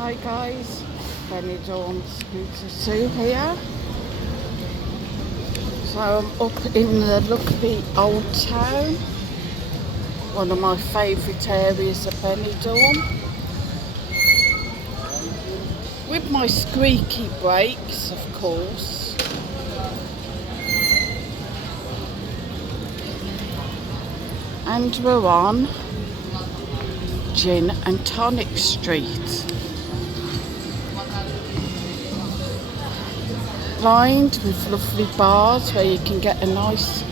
Hi guys, Benidorm Scooter Sue here. So I'm up in the lovely old town, one of my favourite areas of Benidorm. With my squeaky brakes, of course. And we're on Gin and Tonic Street. Lined with lovely bars where you can get a nice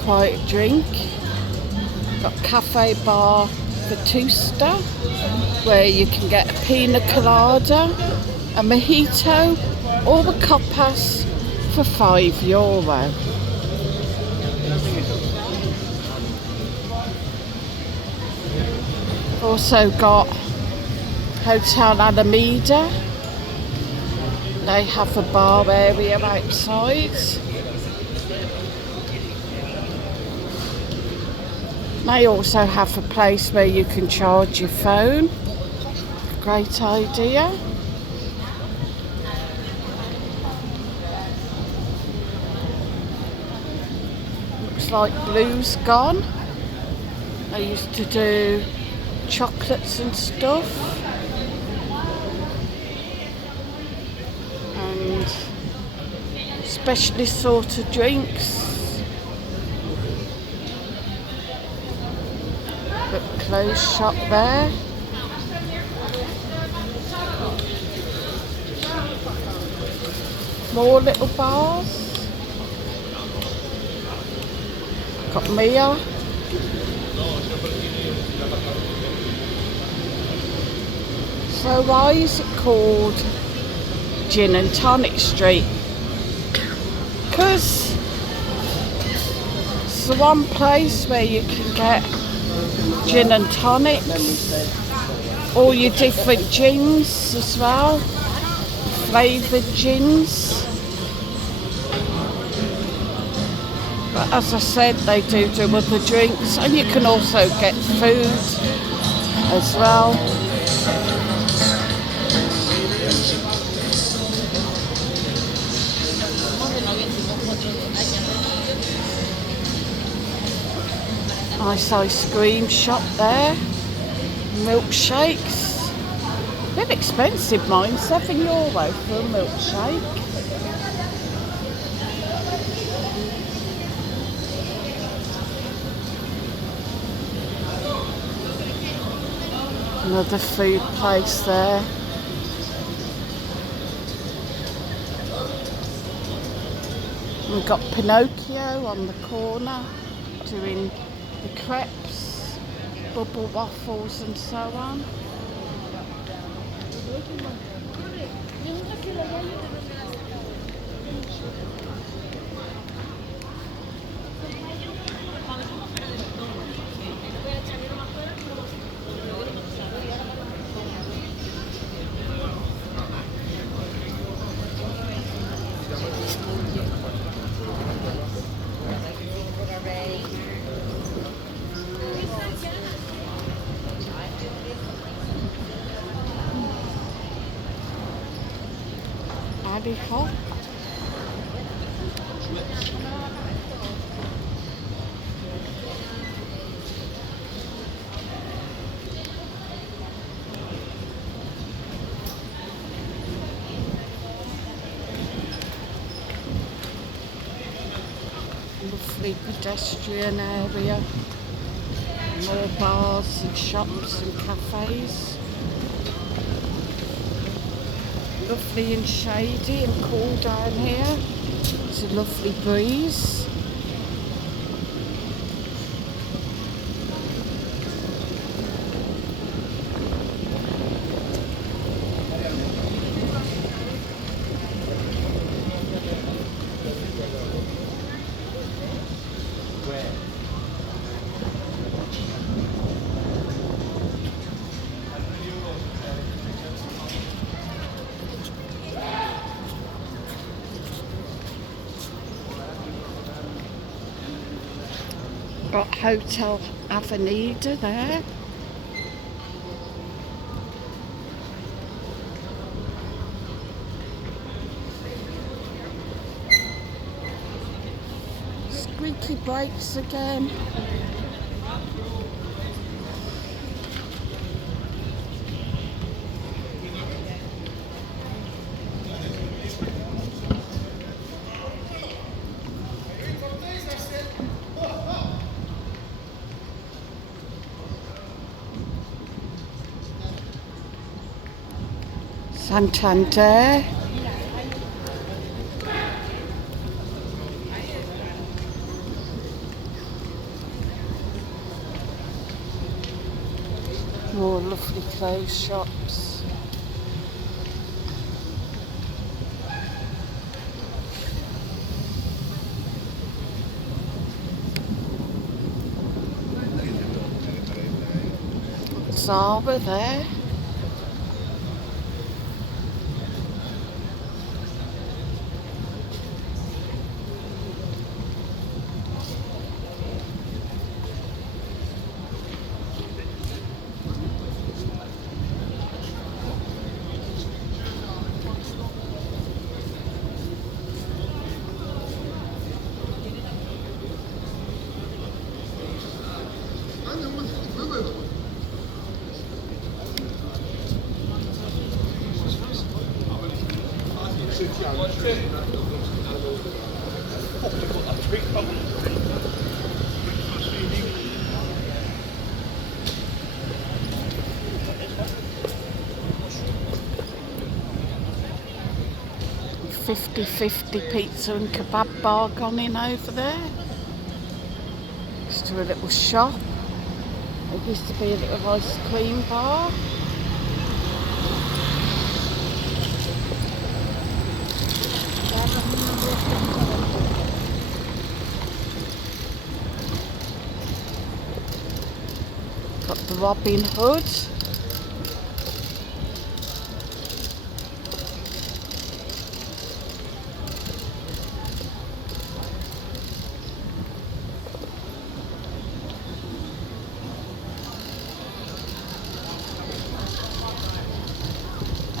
quiet drink. Got cafe bar for Toaster where you can get a pina colada, a mojito or a copas for €5. Also got Hotel Alameda. They have a bar area outside. They also have a place where you can charge your phone. Great idea. Looks like Blue's gone. They used to do chocolates and stuff. And specialist sort of drinks. But closed shop there. More little bars. Got Mia. So why is it called Gin and Tonic Street? Because it's the one place where you can get gin and tonics, all your different gins as well, flavoured gins. But as I said, they do other drinks, and you can also get food as well. Nice ice cream shop there. Milkshakes. A bit expensive, mine, €7 for a milkshake. Another food place there. We've got Pinocchio on the corner doing the crepes, bubble waffles and so on. Addy hot. Lovely pedestrian area. More bars and shops and cafes. Lovely and shady and cool down here. It's a lovely breeze. Got Hotel Avenida there. weekly breaks again. Santander. More lovely clothes shops. Zara there. $50 pizza and kebab bar gone in over there. Next to a little shop. There used to be a little ice cream bar. Got the Robin Hood.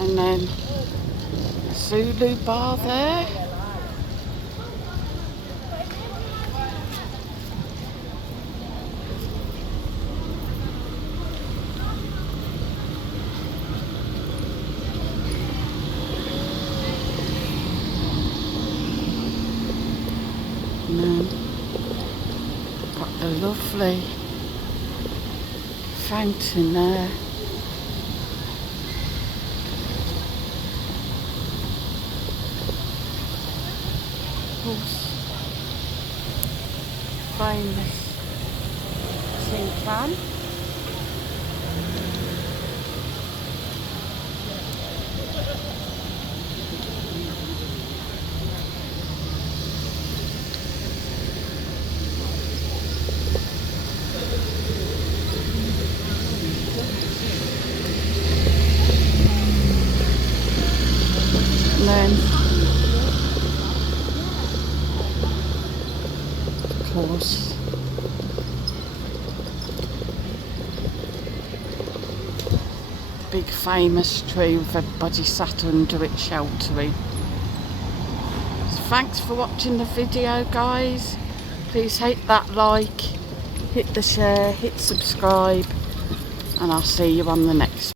And then Zulu bar there. And then got the lovely fountain there. Famous tin can. And then of course big famous tree with everybody sat under it sheltering. So thanks for watching the video, guys. Please hit that like, hit the share, hit subscribe, and I'll see you on the next one.